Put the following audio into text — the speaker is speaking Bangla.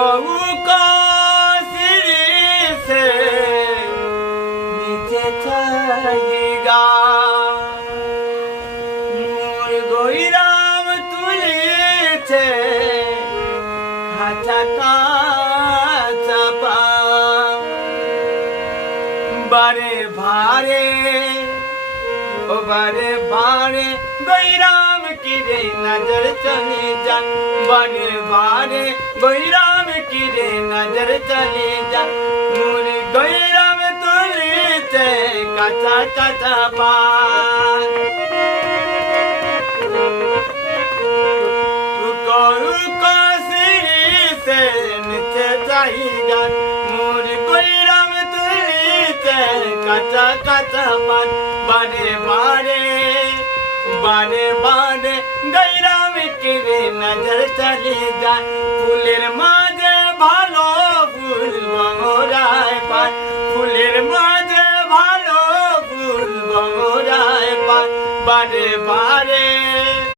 कहू को सिरी से नीचे चाहिएगा मोर गोईराम तुली छे खाचा काचा पा बारे भारे ओ बारे भारे गोईराम की रे नजर चली जा बारे भारे गोईराम की रे नजर चली जा मोरे गोईराम तुली छे काचा काचा पार तू कहू को सिरी से नीचे चाहिएगा मोरे गोईराम तुली छे काचा काचा पार बारे बारे बारे बारे गोईराम की रे नजर चली যায় ফুলের মাঝে ভালো ফুল ভঙরায় পায় ফুলের মাঝে ভালো ফুল ভঙরায় পায় বারে বারে